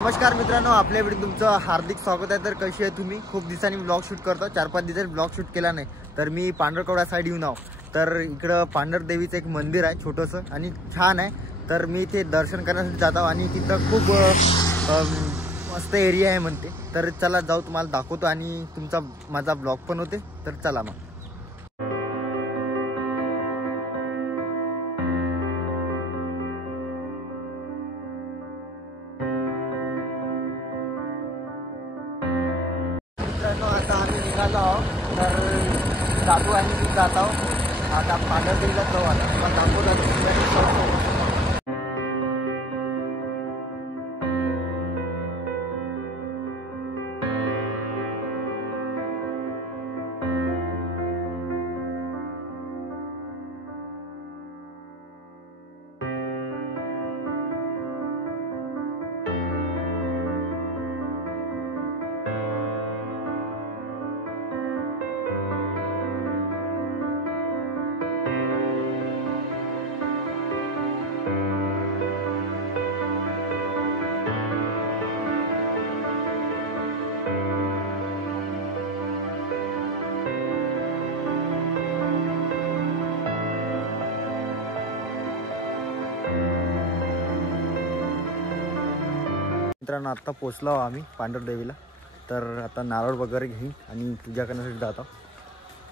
नमस्कार मित्रांनो, आपल्या व्हिडिओ तुमचं हार्दिक स्वागत आहे। तर कशी आहे तुम्ही? खूप दिवसांनी ब्लॉग शूट करतो, 4-5 दिवसांनी ब्लॉग शूट केला नाही। तर मी पांढरकवडा साईड येऊन आहो। तर इकडं पांढर देवीचं एक मंदिर आहे छोटंसं आणि छान आहे। तर मी इथे दर्शन करण्यासाठी जातो आणि तिथं खूप मस्त एरिया आहे म्हणते। तर चला जाऊ, तुम्हाला दाखवतो आणि तुमचा माझा ब्लॉग पण होते। तर चला मग। आता आम्ही निघालो आहोत, तर जातो आणि जात आहोत। आता पांढरदेवीला जाऊ। आता तुम्हाला दाखवतो। मित्रांनो, आता पोचलो आम्ही पांढरदेवीला। तर आता नारळ वगैरे घेईन आणि पूजा करण्यासाठी जातो।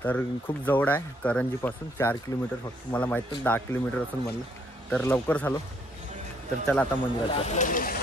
तर खूप जवळ आहे, करंजीपासून 4 किलोमीटर फक्त। मला माहीत नाही 10 किलोमीटर असून म्हणलं, तर लवकर झालो। तर चला आता मंदिरात जाऊ।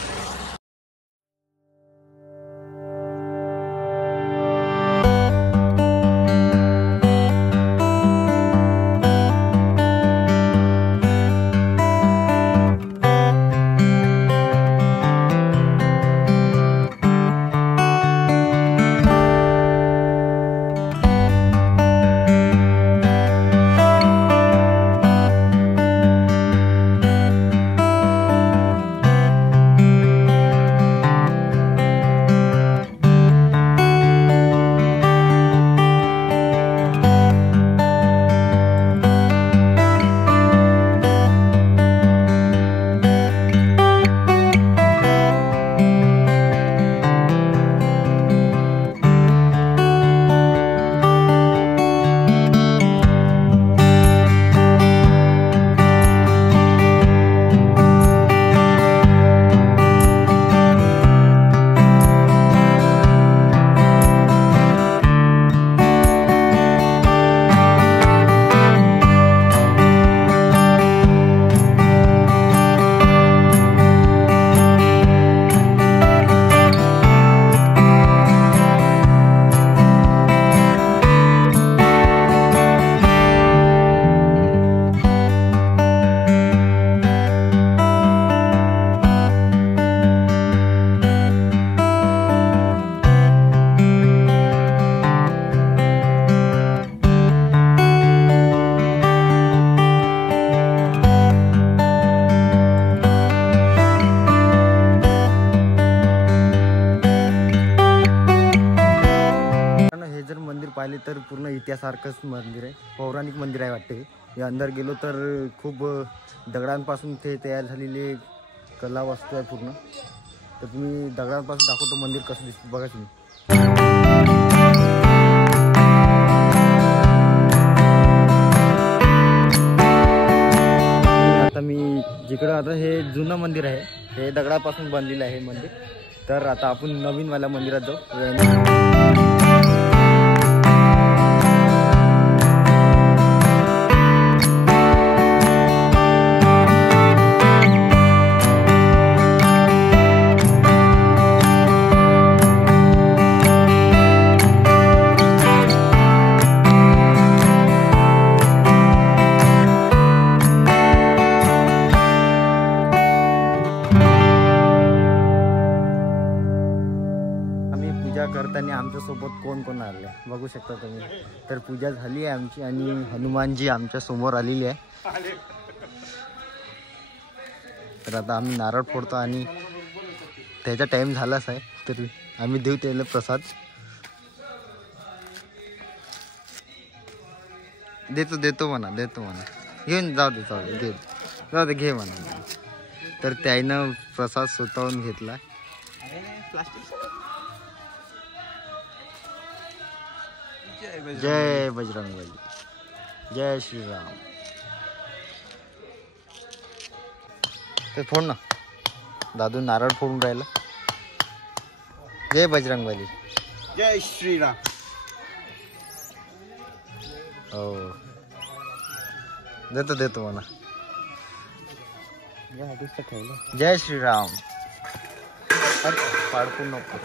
पाहिले तर पूर्ण इतिहासासारखंच मंदिर आहे, पौराणिक मंदिर आहे वाटते। हे अंदर गेलो तर खूप दगडांपासून ते तयार झालेले कला वस्तू आहे पूर्ण। तर तुम्ही दगडांपासून दाखवतो मंदिर कसं दिसतं बघा तुम्ही। आता मी जिकडं आता हे जुनं मंदिर आहे, हे दगडापासून बनलेलं आहे मंदिर। तर आता आपण नवीन वाल्या मंदिरात जाऊ। पूजा करताना आमच्या सोबत कोण कोण आले बघू शकता तुम्ही। तर पूजा झाली आहे आमची आणि हनुमानजी आमच्या समोर आलेली आहे। तर आता आम्ही नारळ फोडतो आणि त्याचा टाइम झालाच आहे, तर आम्ही देऊ त्याला प्रसाद। देतो म्हणा घेऊन जाऊ दे घे म्हणा। तर त्यानं प्रसाद स्वतःहून घेतला जय बजरंगबली, जय श्रीराम. ते फोड ना, दादू नारळ फोडून राहिला. जय बजरंगबली, जय श्रीराम. हो देतो म्हणा. जय श्रीराम. पाडपून नको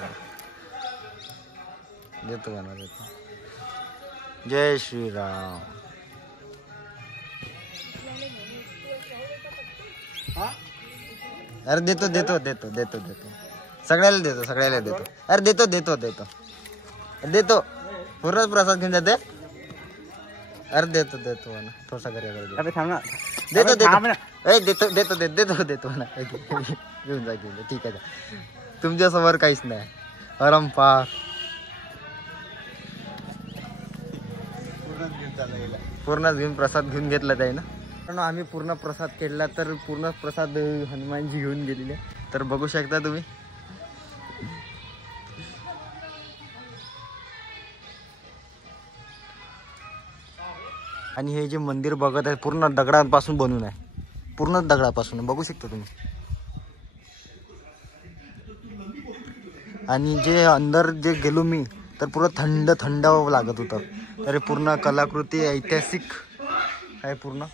देतो म्हणा, देतो. जय श्रीराम. अरे देतो सगळ्याला देतो. अरे देतो पूर्णच प्रसाद घेऊन जाते. अरे देतो म्हणा, थोडासा घरी देतो म्हणा. घेऊन जा. ठीक आहे, तुमच्या समोर काहीच नाही. परंपार पूर्ण घेऊन प्रसाद घेऊन घेतला आहे ना. पण आम्ही पूर्ण प्रसाद केला, तर पूर्ण प्रसाद हनुमानजी घेऊन गेलेले. तर बघू शकता तुम्ही. आणि हे जे मंदिर बघत आहे पूर्ण दगडांपासून बनून आहे. पूर्ण दगडापासून बघू शकता तुम्ही. आणि जे अंदर जे गेलो मी, तर पूर्ण थंड लागत होतं. तर पूर्ण कलाकृती ऐतिहासिक आहे पूर्ण.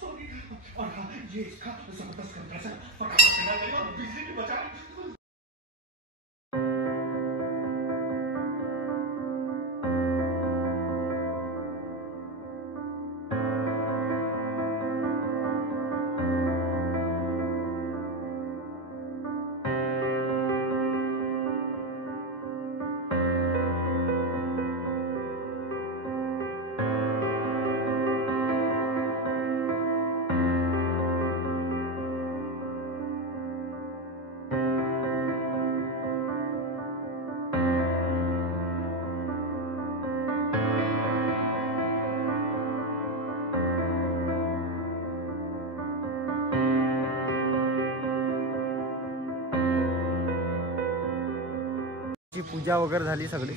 पूजा वगैरे झाली सगळी.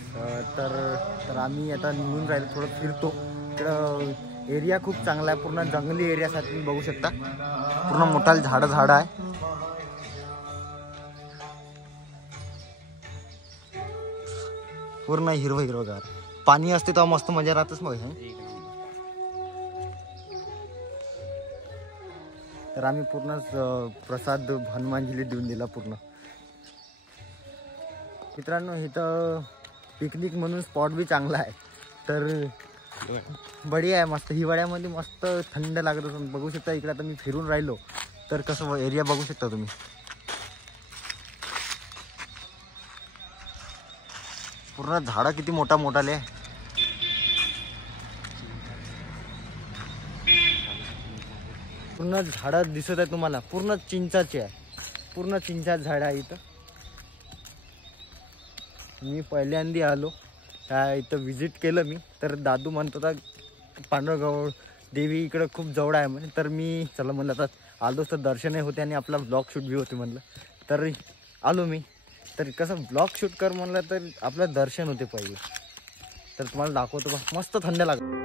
तर आम्ही आता निघून राहिलो, थोडं फिरतो. इकडं एरिया खूप चांगला आहे, पूर्ण जंगली एरियासाठी तुम्ही बघू शकता. पूर्ण मोठा झाड आहे. पूर्ण हिरवगार. पाणी असते तेव्हा मस्त मजा राहतच मग. तर आम्ही पूर्ण प्रसाद हनुमानजीला देऊन दिला पूर्ण. मित्रांनो, इथं पिकनिक म्हणून स्पॉट बी चांगला आहे. तर बढिया आहे, मस्त हिवाळ्यामध्ये मस्त थंड लागत असून बघू शकता. इकडे आता मी फिरून राहिलो, तर कसं एरिया बघू शकता तुम्ही. पूर्ण झाडं किती मोठाले. पूर्ण झाडं दिसत आहे तुम्हाला. पूर्ण चिंचाचे आहे, पूर्ण चिंचाच झाड आहे इथं. मी पहिल्यांदा आलो, इथं विजिट केलं मी. तर दादू म्हणत होता पांडुरंग देवी इकडं खूप जवळ आहे म्हणे. तर मी चला म्हणलं आता आलो तर दर्शनही होते आणि आपला ब्लॉग शूट बी होते म्हणलं. तर आलो मी. तर कसं ब्लॉग शूट कर म्हणलं तर आपलं दर्शन होते पहिले. तर तुम्हाला दाखवतो बा, मस्त थंड लागत.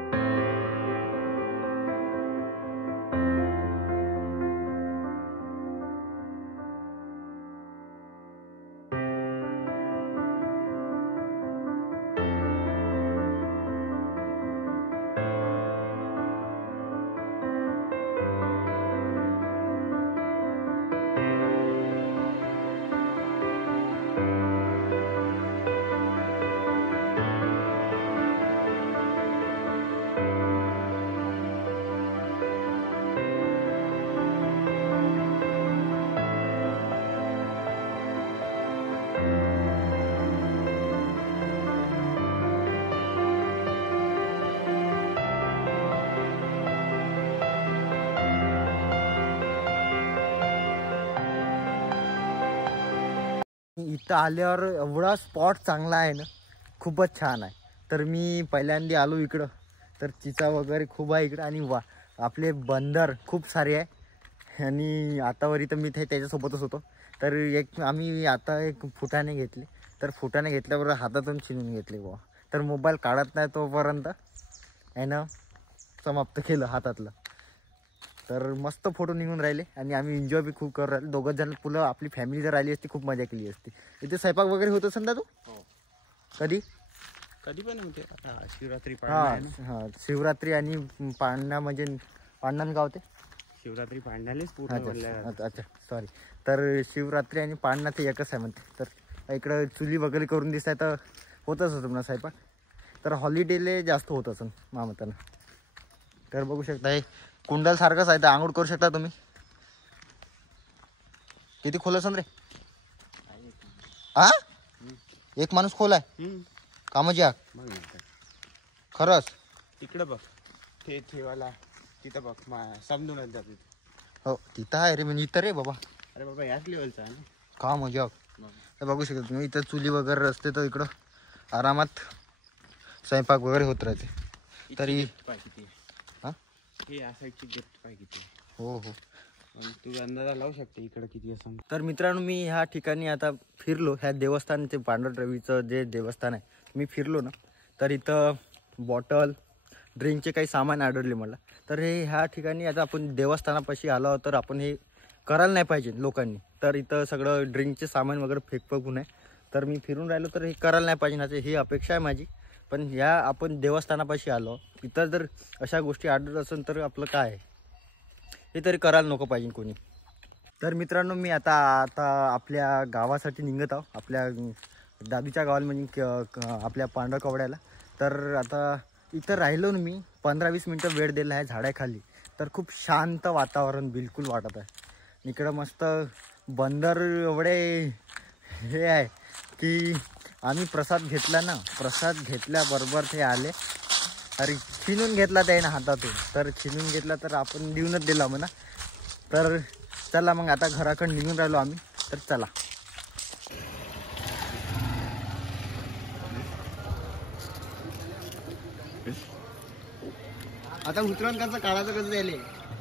इथं आल्यावर एवढा स्पॉट चांगला आहे ना, खूपच छान आहे. तर मी पहिल्यांदा आलो इकडं, तर चिचा वगैरे खूप आहे इकडं. आणि आपले बंदर खूप सारे आहे. आणि आतावर इथं मी त्याच्यासोबतच होतो. तर एक आम्ही आता एक फुटाणे घेतले, तर फुटाणे घेतल्याबरोबर हातातून छिनून घेतले बुवा. तर मोबाईल काढत नाही तोपर्यंत यानं समाप्त केलं हातातलं. तर मस्त फोटो निघून राहिले आणि आम्ही एन्जॉय बी खूप करू राहिले. दोघं जण पुलं आपली फॅमिली जर आली असती खूप मजा केली असती. इथे स्वयंपाक वगैरे होत असेल ना तू? कधी कधी पण होते आता शिवरात्री हां शिवरात्री आणि पाळणा म्हणजे पाळणा गाव ते शिवरात्री पाळण्यालाच पूर्ण. अच्छा सॉरी. तर शिवरात्री आणि पाळणा ते एकच आहे म्हणते. तर इकडं चुली वगैरे करून दिसत तर होतच होतं ना स्वयंपाक. तर हॉलिडेले जास्त होत असं मामताना. तर बघू शकता हे कुंडल सारखंच आहे, तर आंघोळ करू शकता तुम्ही. किती खोल असन रे? हा एक माणूस खोल आहे कामाची आग खरंच. तिकडं बघ ते ठेवाला तिथं बघ समजून जाते. हो तिथं आहे रे, म्हणजे इथं रे बाबा. अरे बाबा याच लेवलचा आहे ना का मजा. तर बघू शकता तुम्ही इथं चुली वगैरे असते तर इकडं आरामात स्वयंपाक वगैरे होत राहते. तरी हां हे या साईडची गिफ्ट पाहिजे. हो हो तू अंदाजा लावू शकते इकडं किती असं. तर मित्रांनो मी ह्या ठिकाणी आता फिरलो. ह्या देवस्थान ते पांढरदेवीचं जे देवस्थान आहे मी फिरलो ना, तर इथं बॉटल ड्रिंकचे काही सामान आढळले मला. तर हे ह्या ठिकाणी आता आपण देवस्थानापाशी आलो आहोत तर आपण हे करायला नाही पाहिजे लोकांनी. तर इथं सगळं ड्रिंकचे सामान वगैरे फेकू नये. तर मी फिरून राहिलो तर हे करायला नाही पाहिजे ना, ही अपेक्षा आहे माझी. पण ह्या आपण देवस्थानापाशी आलो इथं जर अशा गोष्टी आढळत असेल तर आपलं काय आहे हे तरी करायला नको पाहिजे कोणी. तर मित्रांनो मी आता आपल्या गावासाठी निघत आहो, आपल्या दादूच्या गावाला म्हणजे आपल्या पांढरकवड्याला. तर आता इथं राहिलो ना मी 15-20 मिनटं वेळ दिला आहे झाडाखाली. तर खूप शांत वातावरण बिलकुल वाटत आहे. इकडं मस्त बंदर एवढे हे आहे की आम्ही प्रसाद घेतला ना, प्रसाद घेतल्याबरोबर ते आले. अरे छिनून घेतला त्याने हातातून. तर छिनून घेतला तर आपण देऊनच दिला म्हणा. तर चला मग आता घराकडे निघून राहिलो आम्ही. तर चला आता उतरण कसं काढायचं कसं झाले.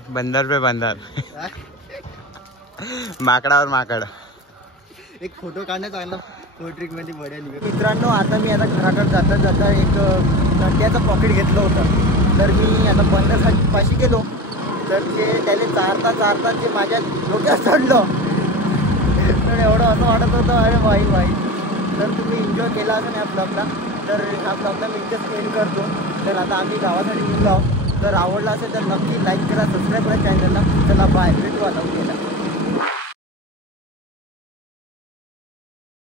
बंदर पे बंदर माकडावर माकड. एक फोटो काढण्यात आला ट्रिक मध्ये बऱ्या. मित्रांनो आता मी आता घराकडे जाता एक नट्याचं पॉकेट घेतलं होतं. तर मी आता बंदरसाठी पाशी गेलो तर ते त्याला चारता ते माझ्या डोक्यात चढलं. तर एवढं असं वाटत होतं अरे भाई. तर तुम्ही एन्जॉय केला असं या ब्लॉगला. तर ह्या ब्लॉगला मी इथे स्पेंड करतो. तर आता आम्ही गावासाठी निघलो आहोत. तर आवडला असेल तर नक्की लाईक करा, सबस्क्राईब करा चॅनलला. चला बाय, भेटू आता उद्याला.